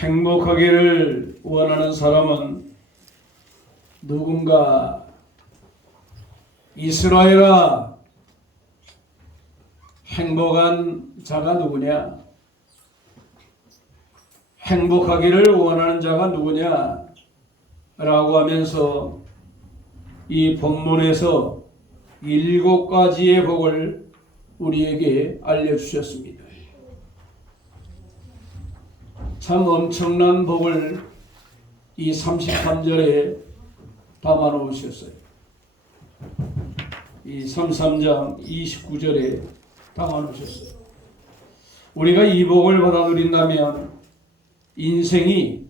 행복하기를 원하는 사람은 누군가 이스라엘아 행복한 자가 누구냐? 행복하기를 원하는 자가 누구냐? 라고 하면서 이 본문에서 7가지의 복을 우리에게 알려주셨습니다. 참 엄청난 복을 이 33절에 담아 놓으셨어요. 이 33장 29절에 담아 놓으셨어요. 우리가 이 복을 받아 누린다면 인생이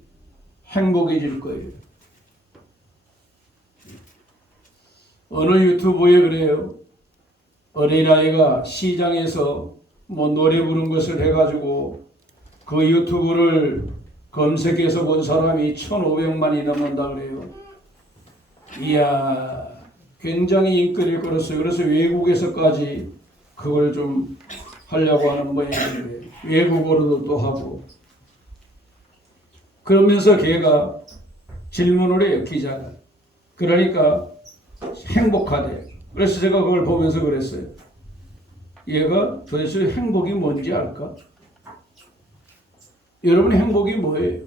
행복해질 거예요. 어느 유튜브에 그래요. 어린아이가 시장에서 노래 부른 것을 해가지고 그 유튜브를 검색해서 본 사람이 1,500만이 넘는다 그래요. 이야, 굉장히 인기를 끌었어요. 그래서 외국에서까지 그걸 좀 하려고 하는 모양이에요. 외국어로도 또 하고. 그러면서 걔가 질문을 해요, 기자가. 그러니까 행복하대. 그래서 제가 그걸 보면서 그랬어요. 얘가 도대체 행복이 뭔지 알까? 여러분 행복이 뭐예요?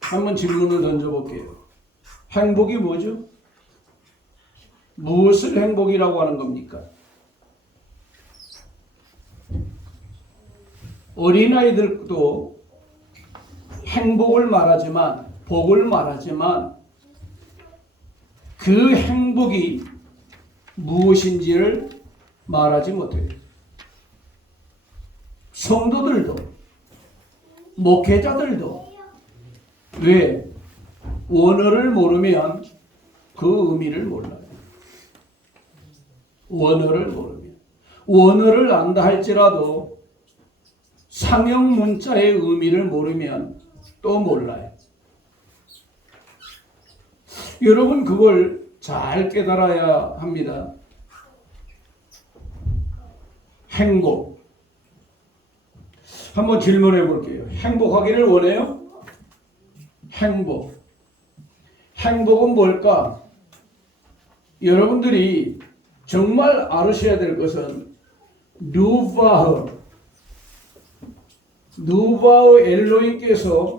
한번 질문을 던져볼게요. 행복이 뭐죠? 무엇을 행복이라고 하는 겁니까? 어린아이들도 행복을 말하지만, 복을 말하지만 그 행복이 무엇인지를 말하지 못해요. 성도들도, 목회자들도. 왜? 원어를 모르면 그 의미를 몰라요. 원어를 모르면. 원어를 안다 할지라도 상형 문자의 의미를 모르면 또 몰라요. 여러분 그걸 잘 깨달아야 합니다. 행복. 한번 질문해 볼게요. 행복하기를 원해요? 행복. 행복은 뭘까? 여러분들이 정말 알으셔야 될 것은 누바흐 엘로힘께서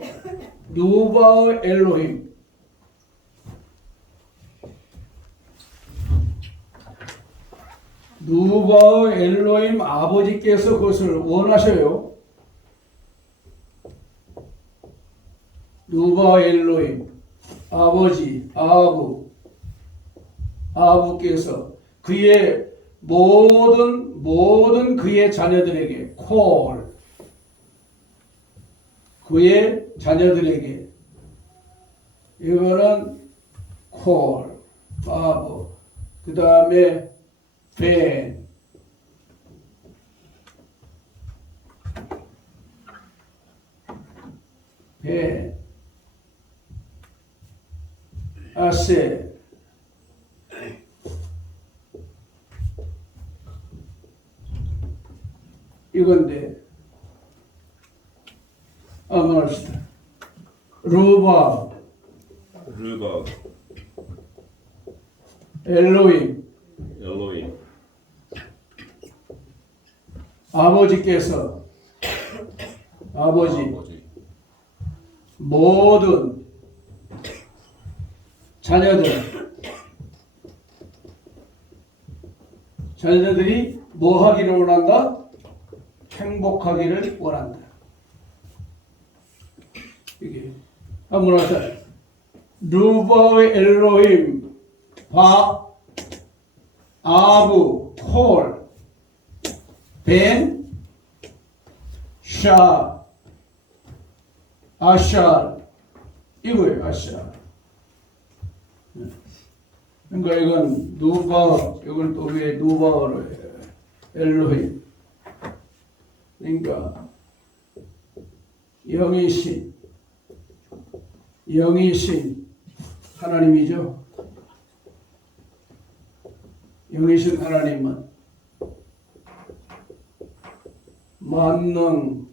누바흐 엘로힘 누바흐 엘로힘 아버지께서 그것을 원하셔요. 누바흐 엘로힘 아버지 아부께서 그의 모든 그의 자녀들에게 그의 자녀들에게 이거는 아부 그 다음에 벤 아세 이건데 한번 합시다. 루바 엘로힘 아버지께서 모든 자녀들이 뭐 하기를 원한다? 행복하기를 원한다. 이게 한번 하자. 루바의 엘로힘 아부 벤 아샬 이거예요. 아샬. 그러니까 이건 이건 또 왜 누바로 해요? 엘로힘. 그러니까 영이 신 하나님이죠. 영이 신 하나님은 만능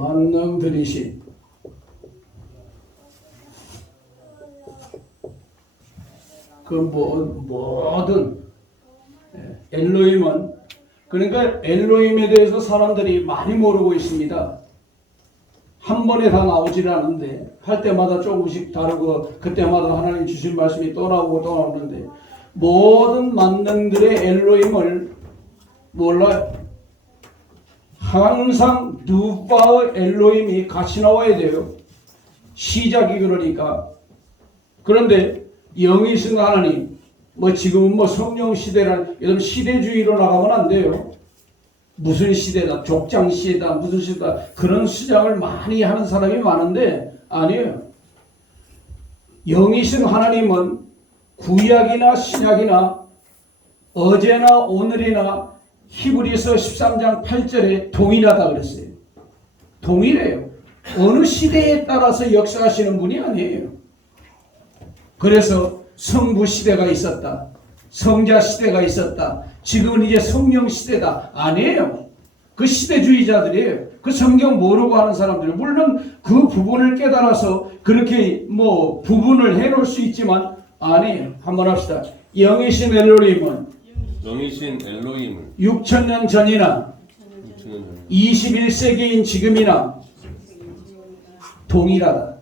만능들이신 그 모든 엘로힘은, 그러니까 엘로힘에 대해서 사람들이 많이 모르고 있습니다. 한 번에 다 나오질 않는데 할 때마다 조금씩 다르고 그때마다 하나님 주신 말씀이 또 나오고 또 나오는데 모든 만능들의 엘로힘을 몰라요. 항상 누바의 엘로힘이 같이 나와야 돼요. 시작이 그러니까. 그런데 영이신 하나님, 지금은 성령 시대란 이런 시대주의로 나가면 안 돼요. 무슨 시대다, 족장 시대다, 무슨 시대다, 그런 수장을 많이 하는 사람이 많은데 아니에요. 영이신 하나님은 구약이나 신약이나 어제나 오늘이나 히브리서 13장 8절에 동일하다 그랬어요. 동일해요. 어느 시대에 따라서 역사하시는 분이 아니에요. 그래서 성부 시대가 있었다, 성자 시대가 있었다, 지금은 이제 성령 시대다, 아니에요. 그 시대주의자들이에요. 그 성경 모르고 하는 사람들. 물론 그 부분을 깨달아서 그렇게 부분을 해놓을 수 있지만 아니에요. 한번 합시다. 영이신 엘로힘은 6,000년 전이나 21세기인 지금이나 동일하다.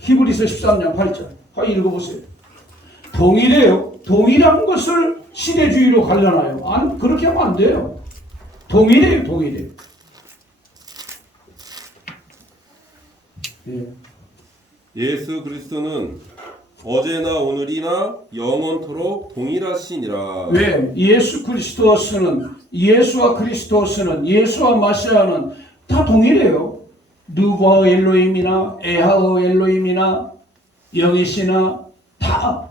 히브리서 13장 8절. 읽어보세요. 동일해요. 동일한 것을 시대주의로 가려나요? 아니, 그렇게 하면 안 돼요. 동일해요. 동일해요. 예. 예수 그리스도는 어제나 오늘이나 영원토록 동일하시니라. 왜? 예수와 그리스도스는 예수와 마시아는 다 동일해요. 누바 엘로힘이나 에하어 엘로힘이나 영이시나 다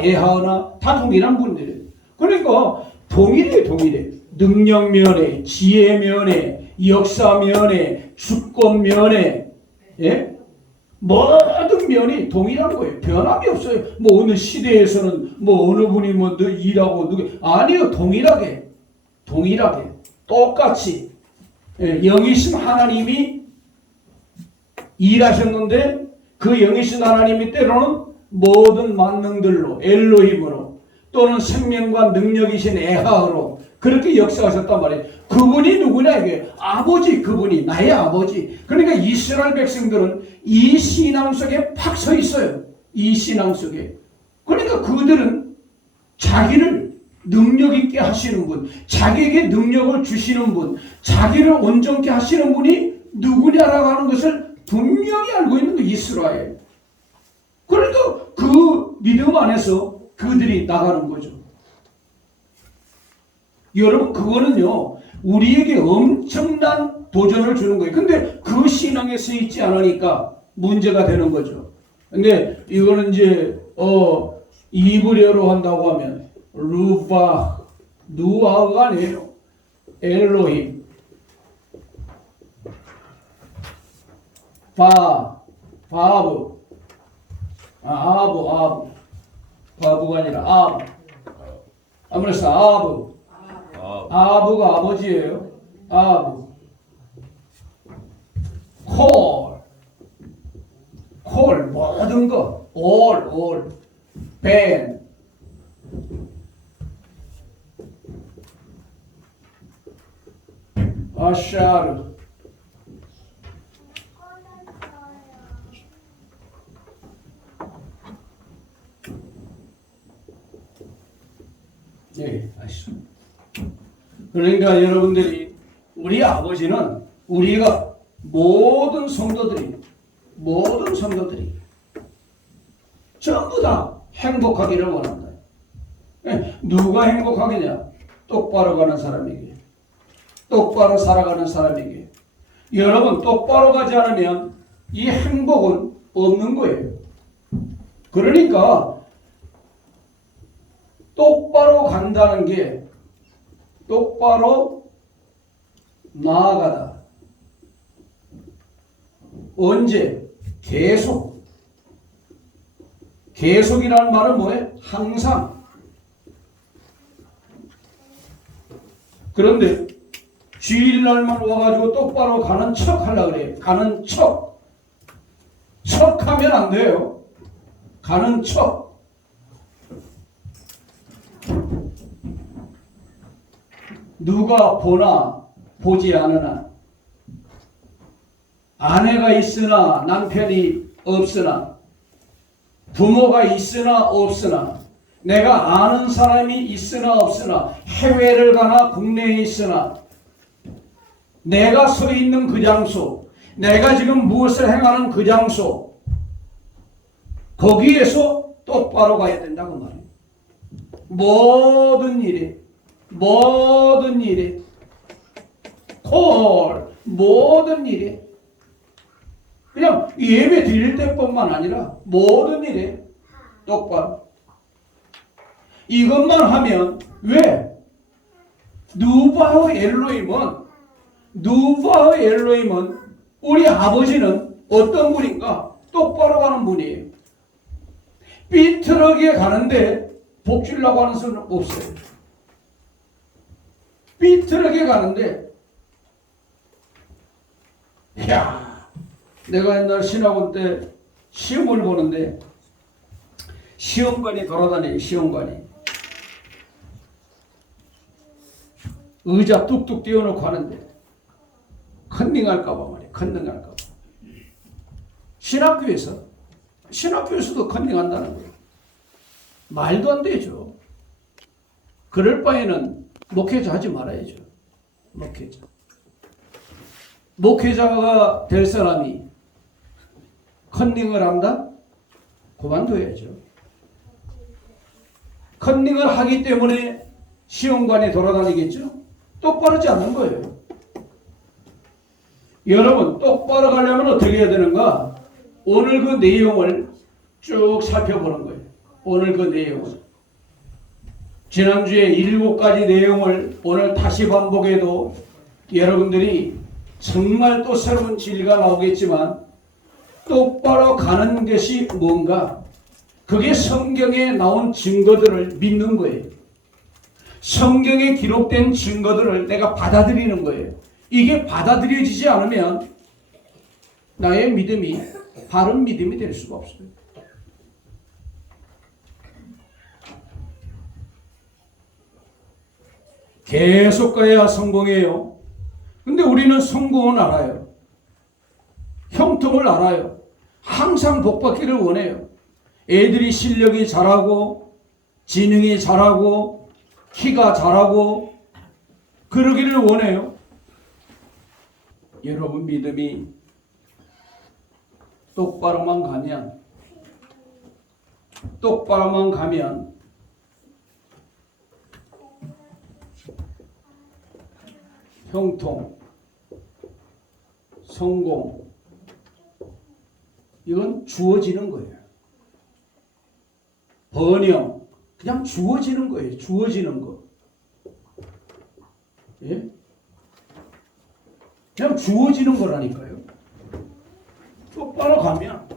에하나 다 동일한 분들이에요. 그러니까 동일해. 능력 면에, 지혜 면에, 역사 면에, 주권 면에, 모든 면이 동일한 거예요. 변함이 없어요. 어느 시대에서는 어느 분이 일하고 아니요. 동일하게 똑같이 영이신 하나님이 일하셨는데 그 영이신 하나님이 때로는 모든 만능들로 엘로힘으로 또는 생명과 능력이신 에하로 그렇게 역사하셨단 말이에요. 그분이 누구냐 이게 아버지, 그분이 나의 아버지. 그러니까 이스라엘 백성들은 이 신앙 속에 팍 서 있어요. 이 신앙 속에. 그러니까 그들은 자기를 능력 있게 하시는 분, 자기에게 능력을 주시는 분, 자기를 온전케 하시는 분이 누구냐라고 하는 것을 분명히 알고 있는 게 이스라엘. 그러니까 그 믿음 안에서 그들이 나가는 거죠. 여러분, 그거는요 우리에게 엄청난 도전을 주는 거예요. 근데 그 신앙에 서 있지 않으니까 문제가 되는 거죠. 근데 이거는 이제 이브리어로 한다고 하면 누아가 아니에요. 엘로힘, 바브, 바브가 아니라 아무래도 아브가 아버지예요. 콜 모든 거 all 벤 아샤르 아시죠? 그러니까 여러분들이 우리 아버지는 우리가 모든 성도들이 전부 다 행복하기를 원한다. 누가 행복하겠냐? 똑바로 가는 사람에게, 똑바로 살아가는 사람에게. 여러분, 똑바로 가지 않으면 이 행복은 없는 거예요. 그러니까 똑바로 간다는 게 똑바로 나아가다. 언제? 계속이라는 말은 뭐예요? 항상. 그런데 주일날만 와가지고 똑바로 가는 척 하려고 그래요. 가는 척. 척하면 안 돼요. 가는 척. 누가 보나 보지 않으나, 아내가 있으나 남편이 없으나, 부모가 있으나 없으나, 내가 아는 사람이 있으나 없으나, 해외를 가나 국내에 있으나, 내가 서 있는 그 장소, 내가 지금 무엇을 행하는 그 장소, 거기에서 똑바로 가야 된다고 말이에요. 모든 일에 모든 일에 그냥 예배 드릴 때뿐만 아니라 모든 일에 똑바로. 이것만 하면, 왜? 누바흐 엘로힘은 우리 아버지는 어떤 분인가? 똑바로 가는 분이에요. 삐뚤어게 가는데 복주려고 하는 수는 없어요. 삐뚤어게 가는데, 내가 옛날 신학원 때 시험을 보는데 시험관이 돌아다녀요. 시험관이 의자 뚝뚝 띄워놓고 하는데 컨닝할까봐 말이에요. 컨닝할까봐. 신학교에서도 컨닝한다는 거예요. 말도 안 되죠. 그럴 바에는 목회자 하지 말아야죠. 목회자가 될 사람이 컨닝을 한다? 그만둬야죠. 컨닝을 하기 때문에 시험관에 돌아다니겠죠? 똑바르지 않는 거예요. 여러분, 똑바로 가려면 어떻게 해야 되는가? 오늘 그 내용을 쭉 살펴보는 거예요. 오늘 그 내용을. 지난주에 7가지 내용을 오늘 다시 반복해도 여러분들이 정말 또 새로운 진리가 나오겠지만, 똑바로 가는 것이 뭔가? 그게 성경에 나온 증거들을 믿는 거예요. 성경에 기록된 증거들을 내가 받아들이는 거예요. 이게 받아들여지지 않으면 나의 믿음이 바른 믿음이 될 수가 없어요. 계속 가야 성공해요. 근데 우리는 성공은 알아요. 형통을 알아요. 항상 복받기를 원해요. 애들이 실력이 잘하고 지능이 잘하고 키가 잘하고 그러기를 원해요. 여러분 믿음이 똑바로만 가면 형통, 성공, 이건 주어지는 거예요. 번영, 그냥 주어지는 거예요. 주어지는 거. 예? 그냥 주어지는 거라니까요. 똑바로 가면.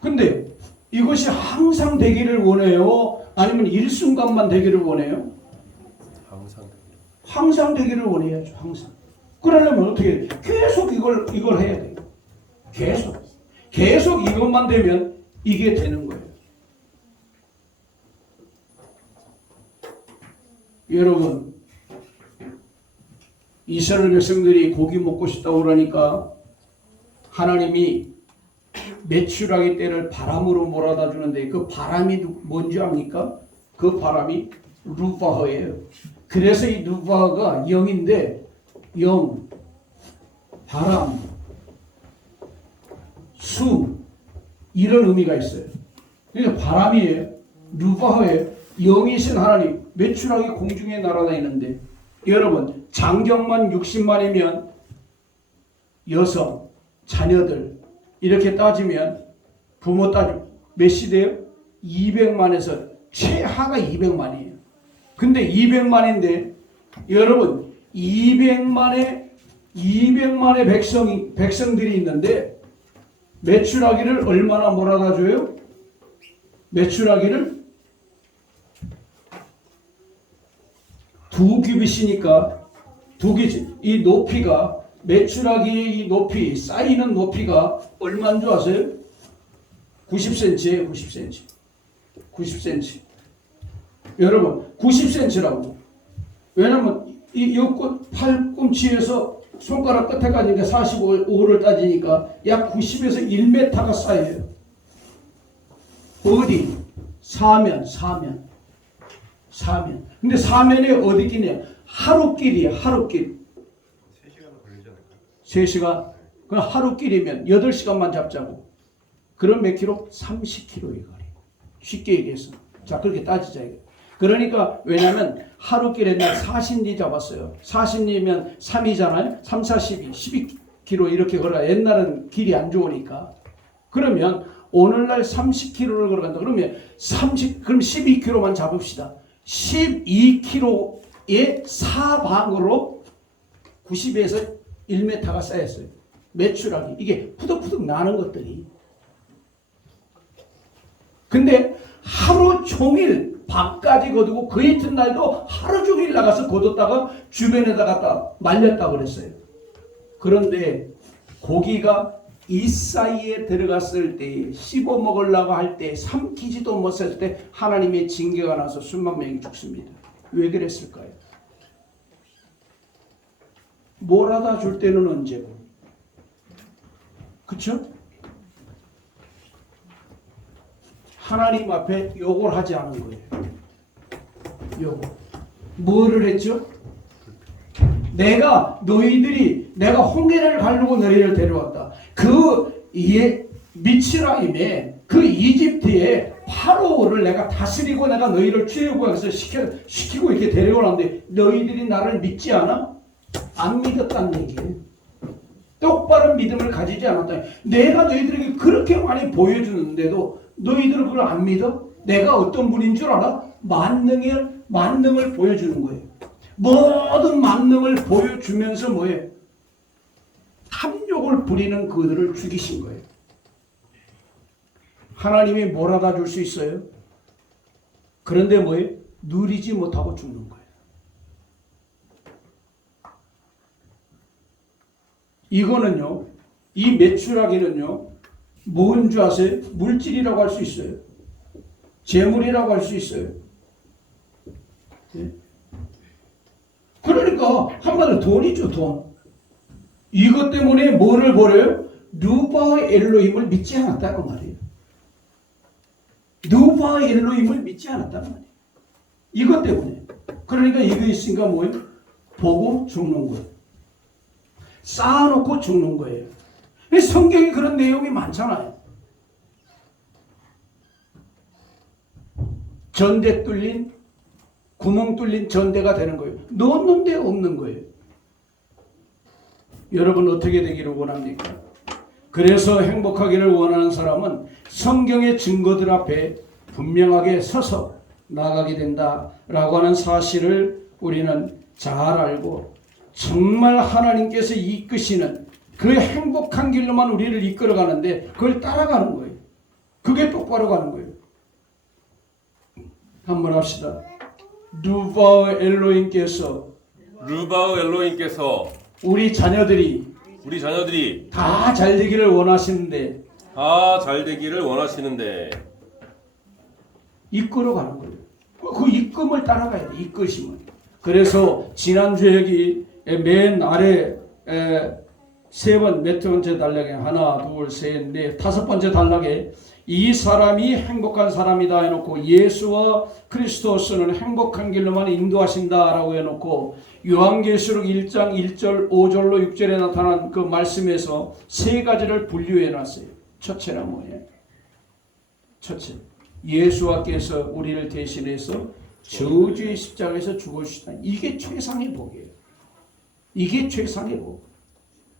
근데 이것이 항상 되기를 원해요? 아니면 일순간만 되기를 원해요? 항상 되기를 원해야죠. 항상. 그러려면 어떻게 해요? 계속 이걸 해야 돼요. 계속 이것만 되면 이게 되는 거예요. 여러분, 이스라엘 백성들이 고기 먹고 싶다고 그러니까 하나님이 메추라기 떼를 바람으로 몰아다 주는데, 그 바람이 뭔지 압니까? 그 바람이 루바흐예요. 그래서 이 루바흐가 영인데, 영, 바람, 수, 이런 의미가 있어요. 그러니까 바람이에요. 루바흐예요. 영이신 하나님, 메추라기 공중에 날아다니는데, 여러분 장정만 60만이면 여성, 자녀들 이렇게 따지면 부모 따지면 몇 시대요? 200만에서 최하가 200만이에요. 근데 200만인데 여러분 200만의 백성들이 있는데 메추라기를 얼마나 몰아다 줘요? 메추라기를 2규빗이니까 두 개지. 이 높이가 메추라기의 이 높이 쌓이는 높이가 얼마인 줄 아세요? 90cm예요. 90cm. 90cm. 여러분 90cm라고. 왜냐면 이 팔꿈치에서 손가락 끝에까지 45를 따지니까 약 90에서 1m가 쌓여요. 어디? 사면. 근데 사면에 어디 끼냐? 하루길이야, 하루길. 3시간은 걸리지 않을까? 3시간? 그럼 하루길이면 8시간만 잡자고. 그럼 몇 킬로? 30km의 거리. 쉽게 얘기해서. 자, 그렇게 따지자. 그러니까, 왜냐면, 하루길에 날 40리 잡았어요. 40리면 3이잖아요? 3, 4, 12, 12km 이렇게 걸어야 옛날은 길이 안 좋으니까. 그러면, 오늘날 30km를 걸어간다. 그러면 그럼 12km만 잡읍시다. 12km의 사방으로 90에서 1m가 쌓였어요. 메추라기. 이게 푸득푸득 나는 것들이. 근데 하루 종일 밖까지 거두고 그 이튿날도 하루 종일 나가서 거뒀다가 주변에다 갖다 말렸다 그랬어요. 그런데 고기가 이 사이에 들어갔을 때 씹어 먹으려고 할 때 삼키지도 못했을 때 하나님의 징계가 나서 수만 명이 죽습니다. 왜 그랬을까요? 몰아다 줄 때는 언제고? 그쵸? 하나님 앞에 욕을 하지 않은 거예요. 욕. 뭐를 했죠? 내가 홍해를 가르고 너희를 데려왔다. 그 미츠라임에 그 이집트에 파로를 내가 다스리고 내가 너희를 출애굽해서 시키고 이렇게 데려오는데 너희들이 나를 믿지 않아? 안 믿었다는 얘기예요. 똑바른 믿음을 가지지 않았다. 내가 너희들에게 그렇게 많이 보여주는데도 너희들은 그걸 안 믿어? 내가 어떤 분인 줄 알아? 만능을 보여주는 거예요. 모든 만능을 보여주면서 뭐예요? 탐욕을 부리는 그들을 죽이신 거예요. 하나님이 몰아다 줄 수 있어요? 그런데 뭐예요? 누리지 못하고 죽는 거예요. 이거는요, 이 메추라기는요, 뭔 줄 아세요? 물질이라고 할 수 있어요. 재물이라고 할 수 있어요. 네? 그러니까 한마디로 돈이죠, 돈. 이것 때문에 뭐를 버려요? 누바 엘로힘을 믿지 않았다는 말이에요. 누바 엘로힘을 믿지 않았다는 말이에요. 이것 때문에. 그러니까 이거 있으니까 뭐예요? 보고 죽는 거예요. 쌓아놓고 죽는 거예요. 성경에 그런 내용이 많잖아요. 전대 뚫린, 구멍 뚫린 전대가 되는 거예요. 넣었는데 없는 거예요. 여러분 어떻게 되기를 원합니까? 그래서 행복하기를 원하는 사람은 성경의 증거들 앞에 분명하게 서서 나가게 된다라고 하는 사실을 우리는 잘 알고 정말 하나님께서 이끄시는 그 행복한 길로만 우리를 이끌어가는데 그걸 따라가는 거예요. 그게 똑바로 가는 거예요. 한번 합시다. 루바우 엘로힘께서 우리 자녀들이 다 잘 되기를 원하시는데 이끌어가는 거예요. 그 이끌음을 따라가야 돼. 이끌심을. 그래서 지난주에 여기 맨 아래 몇 번째 단락에 하나, 둘, 셋, 넷, 다섯 번째 단락에 이 사람이 행복한 사람이다 해놓고 예수와 그리스도스는 행복한 길로만 인도하신다라고 해놓고 요한계시록 1장 1절 5절로 6절에 나타난 그 말씀에서 세 가지를 분류해놨어요. 첫째는 뭐예요? 첫째, 예수와께서 우리를 대신해서 저주의 십자가에서 죽으시다. 이게 최상의 복이에요. 이게 최상의 복.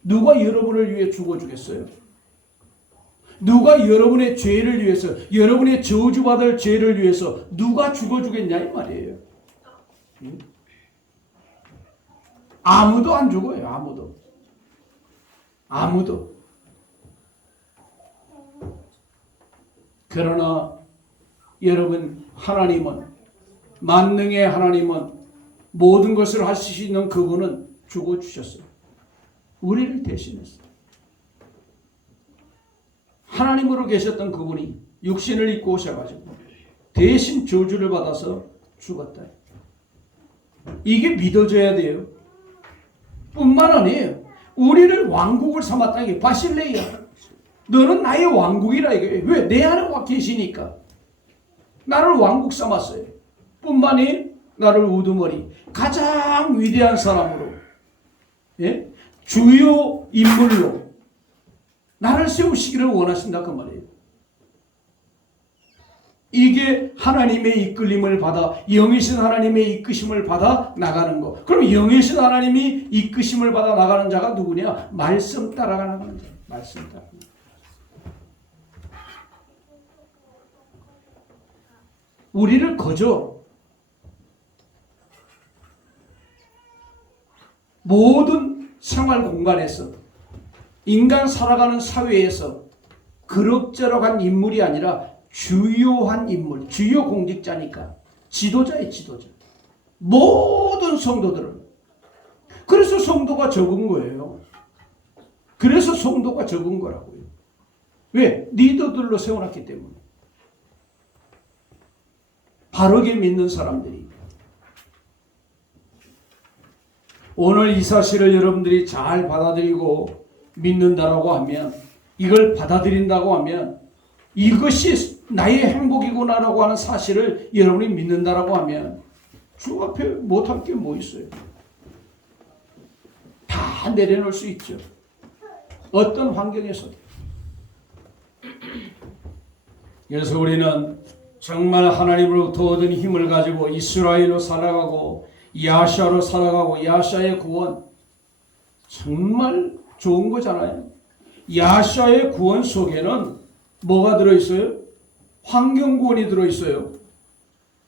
누가 여러분을 위해 죽어주겠어요? 누가 여러분의 죄를 위해서, 여러분의 저주받을 죄를 위해서 누가 죽어주겠냐 이 말이에요. 아무도 안 죽어요. 아무도. 그러나 여러분, 하나님은, 만능의 하나님은, 모든 것을 하실 수 있는 그분은 죽어주셨어요. 우리를 대신했어요. 하나님으로 계셨던 그분이 육신을 입고 오셔가지고 대신 저주를 받아서 죽었다. 이게 믿어져야 돼요. 뿐만 아니에요. 우리를 왕국을 삼았다. 이게 바실레이야. 너는 나의 왕국이라 이게. 왜? 내 안에 와 계시니까. 나를 왕국 삼았어요. 뿐만이 나를 우두머리 가장 위대한 사람으로, 예? 주요 인물로 나를 세우시기를 원하신다 그 말이에요. 이게 하나님의 이끌림을 받아, 영이신 하나님의 이끄심을 받아 나가는 거. 그럼 영이신 하나님이 이끄심을 받아 나가는 자가 누구냐? 말씀 따라 나가는 자. 말씀 따라. 우리를 거저 모든 생활 공간에서, 인간 살아가는 사회에서 그럭저럭한 인물이 아니라 주요한 인물, 주요 공직자니까 지도자의 지도자. 모든 성도들은. 그래서 성도가 적은 거예요. 그래서 성도가 적은 거라고요. 왜? 리더들로 세워놨기 때문에. 바르게 믿는 사람들이. 오늘 이 사실을 여러분들이 잘 받아들이고 믿는다라고 하면, 이걸 받아들인다고 하면, 이것이 나의 행복이구나라고 하는 사실을 여러분이 믿는다라고 하면 주 앞에 못할 게 뭐 있어요? 다 내려놓을 수 있죠. 어떤 환경에서도. 그래서 우리는 정말 하나님으로부터 얻은 힘을 가지고 이스라엘로 살아가고 야샤로 살아가고, 야샤의 구원 정말 좋은 거잖아요. 야샤의 구원 속에는 뭐가 들어있어요? 환경구원이 들어있어요.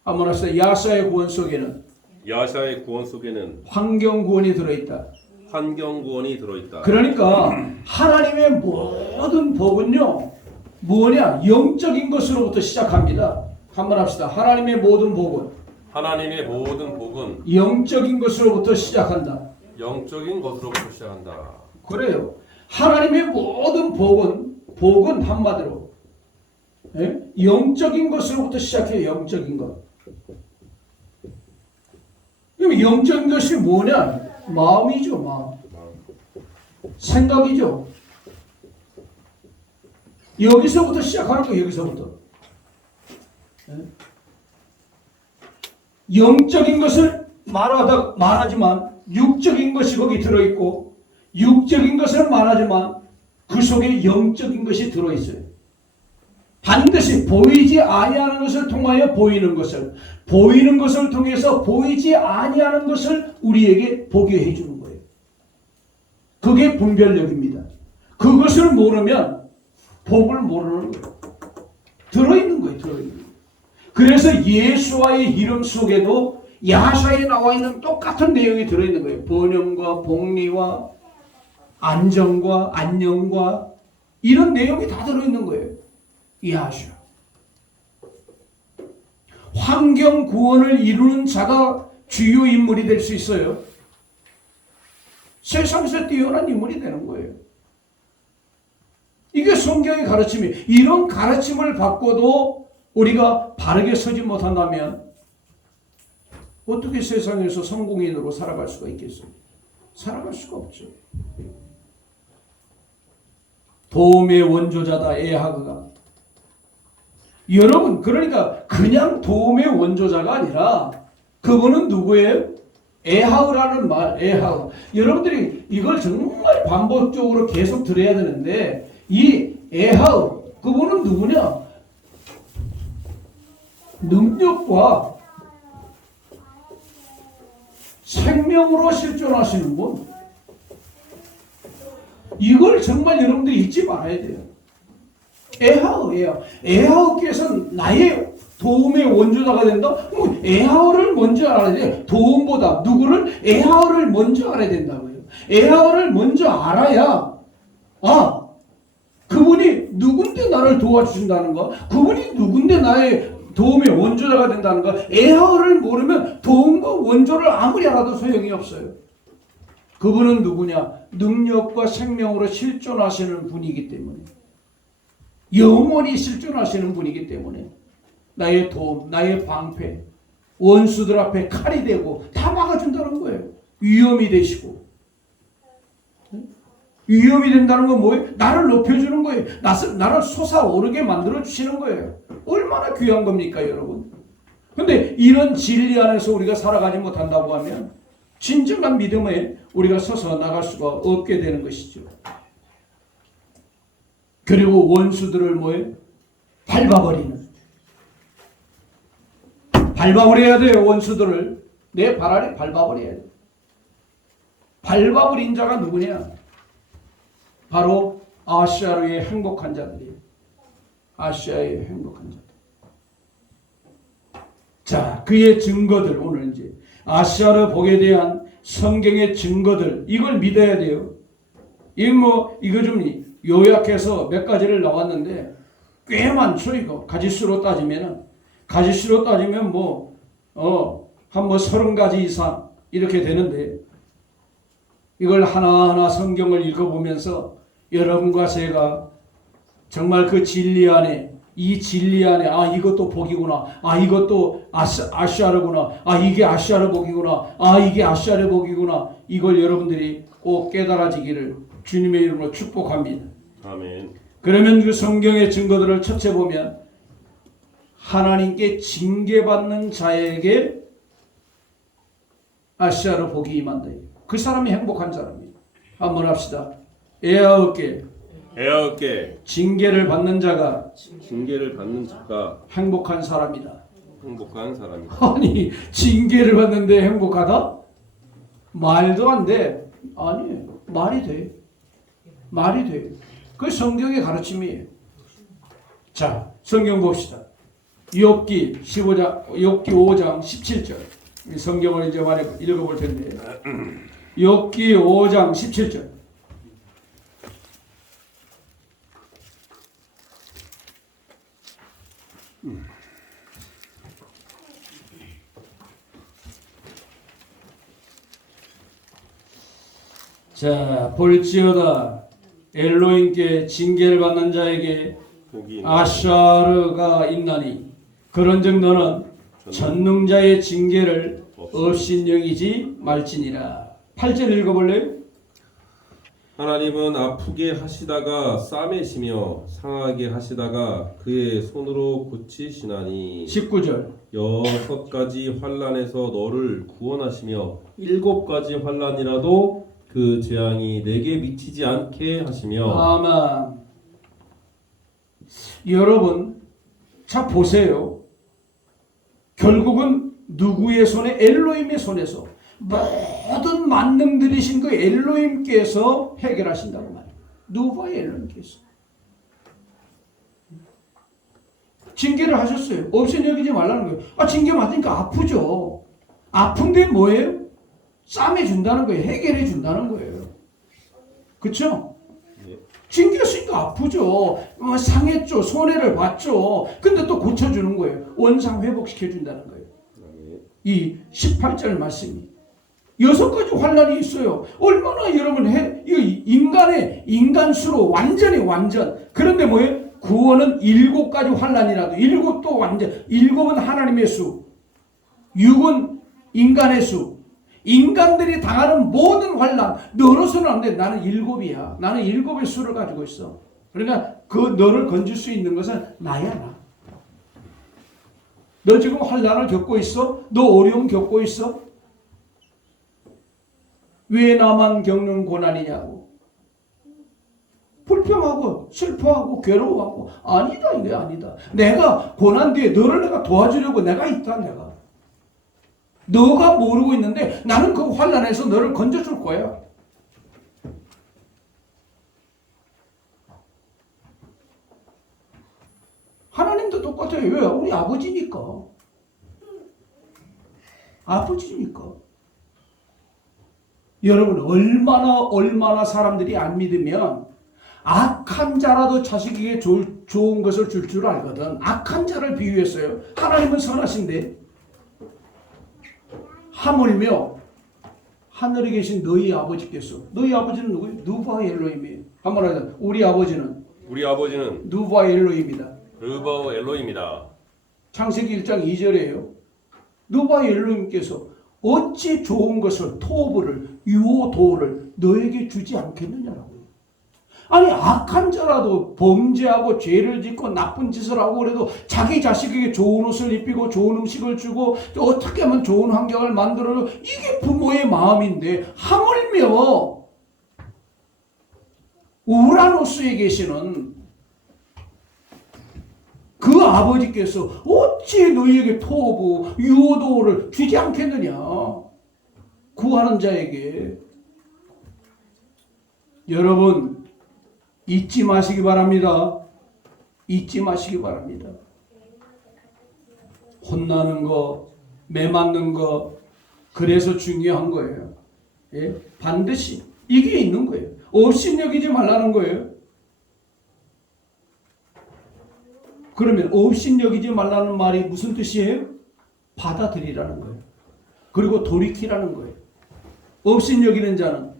한번 하시다. 야샤의 구원 속에는, 야샤의 구원 속에는 환경구원이 들어있다. 환경구원이 들어있다. 그러니까 하나님의 모든 복은요, 뭐냐? 영적인 것으로부터 시작합니다. 한번 합시다. 하나님의 모든 복은, 하나님의 모든 복은 영적인 것으로부터 시작한다. 영적인 것으로부터 시작한다. 그래요. 하나님의 모든 복은 한마디로, 예? 영적인 것으로부터 시작해요. 영적인 것. 그럼 영적인 것이 뭐냐? 마음이죠. 마음. 생각이죠. 여기서부터 시작하는 거예요. 여기서부터. 예? 영적인 것을 말하지만 육적인 것이 거기 들어있고, 육적인 것을 말하지만 그 속에 영적인 것이 들어있어요. 반드시 보이지 아니하는 것을 통하여 보이는 것을, 보이는 것을 통해서 보이지 아니하는 것을 우리에게 보게 해주는 거예요. 그게 분별력입니다. 그것을 모르면 복을 모르는 거예요. 들어있는 거예요. 들어있는 거예요. 그래서 예수와의 이름 속에도 야샤에 나와 있는 똑같은 내용이 들어있는 거예요. 번영과 복리와 안정과 안녕과 이런 내용이 다 들어있는 거예요. 야샤. 환경 구원을 이루는 자가 주요 인물이 될 수 있어요. 세상에서 뛰어난 인물이 되는 거예요. 이게 성경의 가르침이. 이런 가르침을 받고도 우리가 바르게 서지 못한다면 어떻게 세상에서 성공인으로 살아갈 수가 있겠어요? 살아갈 수가 없죠. 도움의 원조자다 에하그가. 여러분, 그러니까 그냥 도움의 원조자가 아니라 그분은 누구예요? 에하우라는 말, 에하우. 여러분들이 이걸 정말 반복적으로 계속 들어야 되는데, 이 에하우, 그분은 누구냐? 능력과 생명으로 실존하시는 분. 이걸 정말 여러분들이 잊지 말아야 돼요. 에하우예요. 에하우께서는 나의 도움의 원조자가 된다? 에하우를 먼저 알아야 돼. 도움보다 누구를? 에하우를 먼저 알아야 된다고요. 에하우를 먼저 알아야, 아, 그분이 누군데 나를 도와주신다는가? 그분이 누군데 나의 도움의 원조자가 된다는가? 에하우를 모르면 도움과 원조를 아무리 알아도 소용이 없어요. 그분은 누구냐? 능력과 생명으로 실존하시는 분이기 때문에, 영원히 실존하시는 분이기 때문에 나의 도움, 나의 방패, 원수들 앞에 칼이 되고 다 막아준다는 거예요. 위험이 되시고. 위험이 된다는 건 뭐예요? 나를 높여주는 거예요. 나를 솟아오르게 만들어주시는 거예요. 얼마나 귀한 겁니까, 여러분? 근데 이런 진리 안에서 우리가 살아가지 못한다고 하면 진정한 믿음에 우리가 서서 나갈 수가 없게 되는 것이죠. 그리고 원수들을 뭐예요? 밟아버려야 돼요. 원수들을 내 발 아래 밟아버려야 돼요. 밟아버린 자가 누구냐? 바로 아시아의 행복한 자들이에요. 아시아의 행복한 자들. 자, 그의 증거들, 오늘 이제 아시아의 복에 대한 성경의 증거들, 이걸 믿어야 돼요. 이거 좀 요약해서 몇 가지를 나왔는데 꽤 많죠. 이거 가지수로 따지면 한 30가지 이상 이렇게 되는데, 이걸 하나하나 성경을 읽어보면서 여러분과 제가 정말 그 진리 안에, 아, 이것도 복이구나, 아, 이것도 아시아르구나, 아, 이게 아시아르 복이구나, 아, 이게 아시아르 복이구나, 이걸 여러분들이 꼭 깨달아지기를 주님의 이름으로 축복합니다. 아멘. 그러면 그 성경의 증거들을 첫째 보면, 하나님께 징계받는 자에게 아시아르 복이 임한다. 그 사람이 행복한 사람이에요. 한번 합시다. 에아웃게 징계를 받는 자가 행복한 사람이다. 아니, 징계를 받는데 행복하다? 말도 안 돼. 아니, 말이 돼. 그 성경의 가르침이에요. 자, 성경 봅시다. 욥기 5장 17절. 성경을 이제 많이 읽어볼 텐데, 욥기 5장 17절. 자, 볼지어다 엘로힘께 징계를 받는 자에게 아샤르가 있나니, 그런즉 너는 전능자의 징계를 업신여기지 말지니라. 8절 읽어볼래요? 하나님은 아프게 하시다가 싸매시며 상하게 하시다가 그의 손으로 고치시나니 19절. 6가지 환난에서 너를 구원하시며 7가지 환난이라도 그 재앙이 내게 미치지 않게 하시며. 아멘. 여러분, 자 보세요. 결국은 누구의 손에? 엘로힘의 손에서 모든 만능들이신 그 엘로힘께서 해결하신다고 말이에요. 누구의 엘로힘께서 징계를 하셨어요. 없인 여기지 말라는 거예요. 아, 징계 맞으니까 아프죠. 아픈데 뭐예요? 싸매 준다는 거예요. 해결해 준다는 거예요. 그렇죠? 징계했으니까 아프죠. 상했죠. 손해를 봤죠. 근데 또 고쳐주는 거예요. 원상 회복시켜준다는 거예요. 이 18절 말씀이 6가지 환난이 있어요. 얼마나 여러분 인간 수로 완전. 그런데 뭐예요? 구원은 7가지 환난이라도 7도 완전. 7은 하나님의 수, 6은 인간의 수. 인간들이 당하는 모든 환난, 너로서는 안 돼. 나는 7이야. 나는 7의 수를 가지고 있어. 그러니까 그 너를 건질 수 있는 것은 나야, 나. 너 지금 환난을 겪고 있어? 너 어려움 겪고 있어? 왜 나만 겪는 고난이냐고. 불평하고 슬퍼하고 괴로워하고. 아니다, 이게 아니다. 내가 고난 뒤에 너를 내가 도와주려고 내가 있다, 내가. 너가 모르고 있는데 나는 그 환난에서 너를 건져줄 거야. 하나님도 똑같아요. 왜? 우리 아버지니까. 여러분, 얼마나 사람들이 안 믿으면 악한 자라도 자식에게 좋은 것을 줄 줄 알거든. 악한 자를 비유했어요. 하나님은 선하신데 하물며 하늘에 계신 너희 아버지께서, 너희 아버지는 누구예요? 누바 엘로힘이에요. 한번 하자. 우리 아버지는 우리 아버지는 누바 엘로힘이다. 르바 엘로입니다. 창세기 1장 2절이에요. 누바 엘로힘께서 어찌 좋은 것을 토브를 유오도를 너에게 주지 않겠느냐라고요. 아니 악한 자라도 범죄하고 죄를 짓고 나쁜 짓을 하고 그래도 자기 자식에게 좋은 옷을 입히고 좋은 음식을 주고 어떻게 하면 좋은 환경을 만들어도 이게 부모의 마음인데 하물며 우라노스에 계시는 그 아버지께서 어찌 너희에게 토부 유오도를 주지 않겠느냐. 구하는 자에게. 여러분 잊지 마시기 바랍니다. 잊지 마시기 바랍니다. 혼나는 거, 매맞는 거, 그래서 중요한 거예요. 예? 반드시 이게 있는 거예요. 업신여기지 말라는 거예요. 그러면 업신여기지 말라는 말이 무슨 뜻이에요? 받아들이라는 거예요. 그리고 돌이키라는 거예요. 업신여기는 자는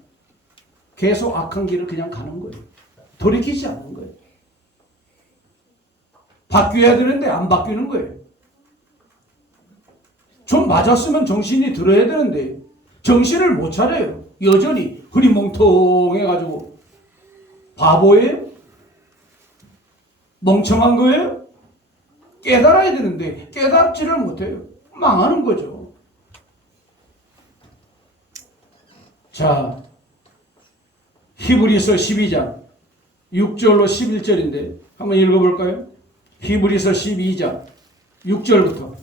계속 악한 길을 그냥 가는 거예요. 돌이키지 않는 거예요. 바뀌어야 되는데 안 바뀌는 거예요. 좀 맞았으면 정신이 들어야 되는데 정신을 못 차려요. 여전히 흐리멍텅해가지고 바보예요? 멍청한 거예요? 깨달아야 되는데 깨닫지를 못해요. 망하는 거죠. 자, 히브리서 12장 6절로 11절인데 한번 읽어볼까요? 히브리서 12장 6절부터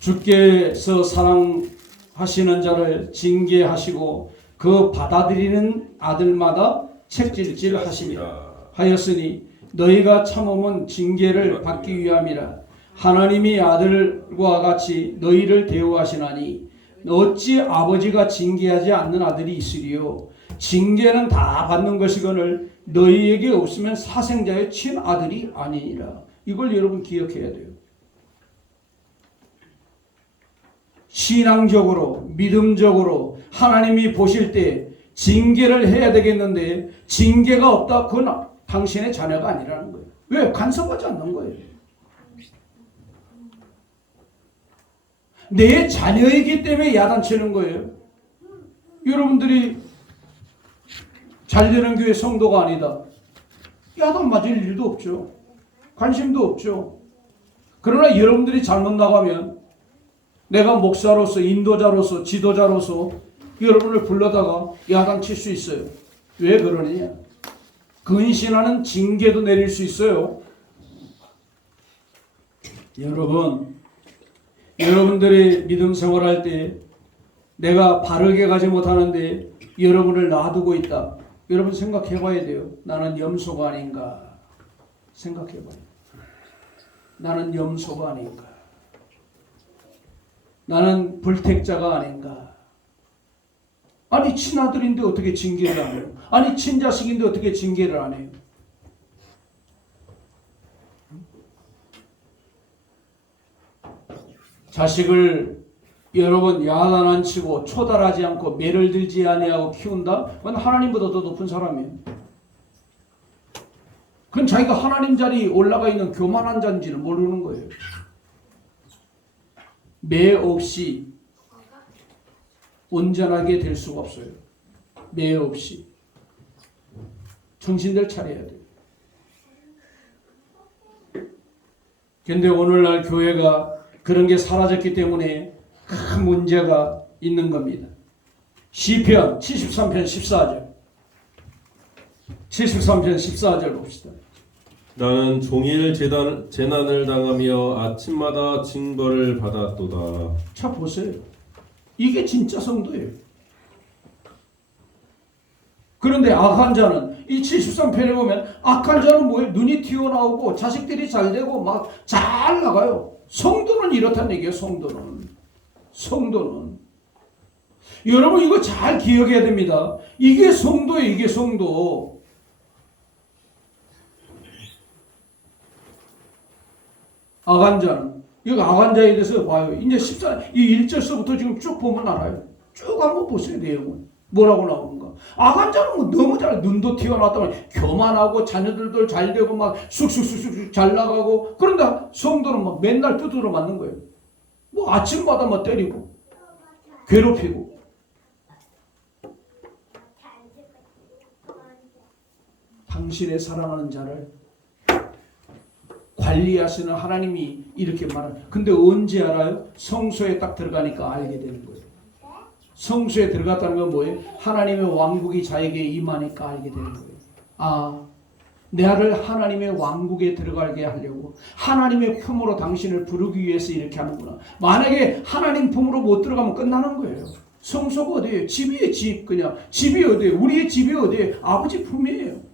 주께서 사랑하시는 자를 징계하시고 그 받아들이는 아들마다 책질질하시니라 하였으니 너희가 참음은 징계를 받기 위함이라. 하나님이 아들과 같이 너희를 대우하시나니 어찌 아버지가 징계하지 않는 아들이 있으리요. 징계는 다 받는 것이거늘 너희에게 없으면 사생자의 친아들이 아니니라. 이걸 여러분 기억해야 돼요. 신앙적으로 믿음적으로 하나님이 보실 때 징계를 해야 되겠는데 징계가 없다. 그건 당신의 자녀가 아니라는 거예요. 왜? 간섭하지 않는 거예요. 내 자녀이기 때문에 야단치는 거예요. 여러분들이 잘되는 교회 성도가 아니다. 야단 맞을 일도 없죠. 관심도 없죠. 그러나 여러분들이 잘못 나가면 내가 목사로서 인도자로서 지도자로서 여러분을 불러다가 야단칠 수 있어요. 왜 그러느냐? 근신하는 징계도 내릴 수 있어요. 여러분들이 믿음 생활할 때 내가 바르게 가지 못하는데 여러분을 놔두고 있다. 여러분 생각해 봐야 돼요. 나는 염소가 아닌가? 생각해 봐요. 나는 염소가 아닌가? 나는 불택자가 아닌가? 아니 친아들인데 어떻게 징계를 안 해요? 아니 친자식인데 어떻게 징계를 안 해요? 자식을 여러분 야단 안 치고 초달하지 않고 매를 들지 아니하고 키운다? 그건 하나님보다 더 높은 사람이에요. 그건 자기가 하나님 자리에 올라가 있는 교만한 자인지를 모르는 거예요. 매 없이 온전하게 될 수가 없어요. 매 없이. 정신들 차려야 돼요. 그런데 오늘날 교회가 그런 게 사라졌기 때문에 큰 문제가 있는 겁니다. 시편 73편 14절 73편 14절 봅시다. 나는 종일 재난을 당하며 아침마다 징벌을 받았도다. 자 보세요. 이게 진짜 성도예요. 그런데 악한 자는 이 73편에 보면 악한 자는 뭐예요? 눈이 튀어나오고 자식들이 잘 되고 막 잘 나가요. 성도는 이렇다는 얘기예요. 성도는 여러분 이거 잘 기억해야 됩니다. 이게 성도예요. 이게 성도. 악한 자에 대해서 봐요. 이제 1절서부터 지금 쭉 보면 알아요. 쭉 한번 보세요, 내용은. 뭐라고 나오는가. 악한 자는 뭐 너무 잘, 눈도 튀어나왔다고 교만하고 자녀들도 잘 되고 막 쑥쑥쑥쑥 잘 나가고, 그런데 성도는 막 맨날 두드러 맞는 거예요. 뭐 아침마다 막 때리고 괴롭히고. 당신의 사랑하는 자를 관리하시는 하나님이 이렇게 말하는. 근데 언제 알아요? 성소에 딱 들어가니까 알게 되는 거예요. 성소에 들어갔다는 건 뭐예요? 하나님의 왕국이 자에게 임하니까 알게 되는 거예요. 아, 나를 하나님의 왕국에 들어가게 하려고 하나님의 품으로 당신을 부르기 위해서 이렇게 하는구나. 만약에 하나님 품으로 못 들어가면 끝나는 거예요. 성소가 어디예요? 집이에요, 집. 그냥 집이 어디예요? 우리의 집이 어디예요? 아버지 품이에요.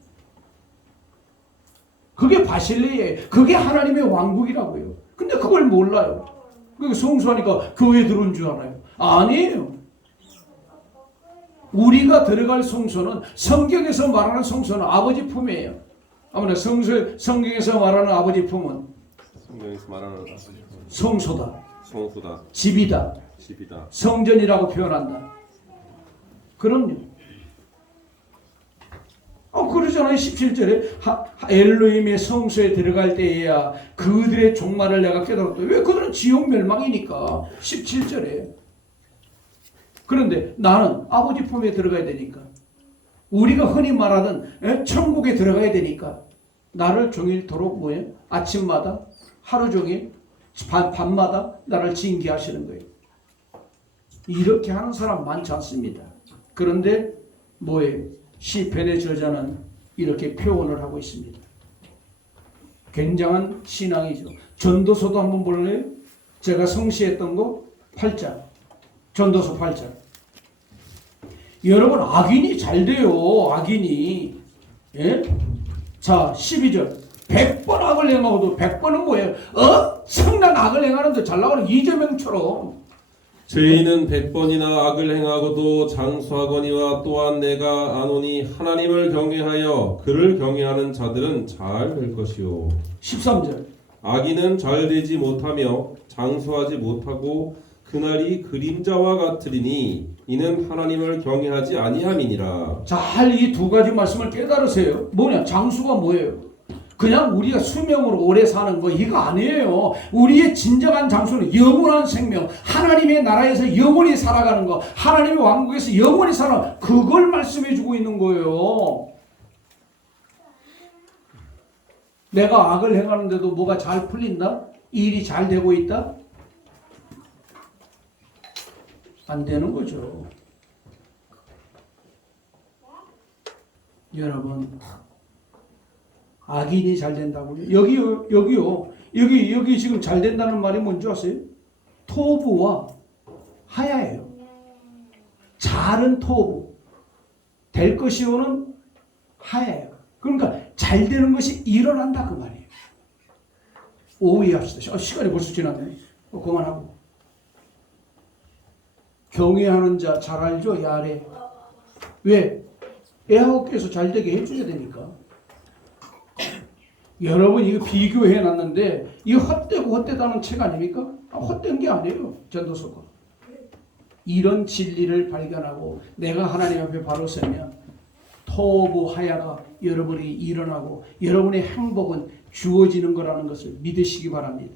그게 바실레예요. 그게 하나님의 왕국이라고요. 근데 그걸 몰라요. 그게 성소하니까 교회에 들어온 줄 알아요. 아니에요. 우리가 들어갈 성소는, 성경에서 말하는 성소는 아버지 품이에요. 아무나 성경에서 말하는 아버지 품은 성경에서 말하는 성소다. 성소다. 집이다. 집이다. 성전이라고 표현한다. 그럼요. 그러잖아요. 17절에 엘로힘의 성소에 들어갈 때에야 그들의 종말을 내가 깨달았다. 왜? 그들은 지옥 멸망이니까. 17절에. 그런데 나는 아버지 품에 들어가야 되니까, 우리가 흔히 말하던 천국에 들어가야 되니까 나를 종일토록 뭐예요? 아침마다 하루 종일 밤마다 나를 징계하시는 거예요. 이렇게 하는 사람 많지 않습니다. 그런데 뭐예요? 시편의 저자는 이렇게 표현을 하고 있습니다. 굉장한 신앙이죠. 전도서도 한번 볼래요? 제가 성시했던 거 8장. 전도서 8장. 여러분, 악인이 잘 돼요. 악인이. 예? 자, 12절. 100번 악을 행하고도 100번은 뭐예요? 성난 악을 행하는데 잘 나오는 이재명처럼. 죄인은 100번이나 악을 행하고도 장수하거니와 또한 내가 아노니 하나님을 경외하여 그를 경외하는 자들은 잘 될 것이요. 13절. 악인은 잘 되지 못하며 장수하지 못하고 그날이 그림자와 같으리니 이는 하나님을 경외하지 아니함이니라. 잘 이 두 가지 말씀을 깨달으세요. 뭐냐? 장수가 뭐예요? 그냥 우리가 수명으로 오래 사는 거 이거 아니에요. 우리의 진정한 장수는 영원한 생명, 하나님의 나라에서 영원히 살아가는 거, 하나님의 왕국에서 영원히 살아, 그걸 말씀해 주고 있는 거예요. 내가 악을 행하는데도 뭐가 잘 풀린다? 일이 잘 되고 있다? 안 되는 거죠. 여러분, 악인이 잘 된다고요? 여기 지금 잘 된다는 말이 뭔지 아세요? 토부와 하야예요. 잘은 토부, 될 것이오는 하야예요. 그러니까 잘 되는 것이 일어난다 그 말이에요. 오해합시다. 시간이 벌써 지났네. 그만하고. 경외하는 자 잘 알죠? 야래. 왜? 애하고께서 잘 되게 해줘야 되니까. 여러분, 이거 비교해 놨는데 이거 헛되고 헛되다는 책 아닙니까? 헛된 게 아니에요. 전도서가. 이런 진리를 발견하고 내가 하나님 앞에 바로 서면 토부 하야가 여러분이 일어나고 여러분의 행복은 주어지는 거라는 것을 믿으시기 바랍니다.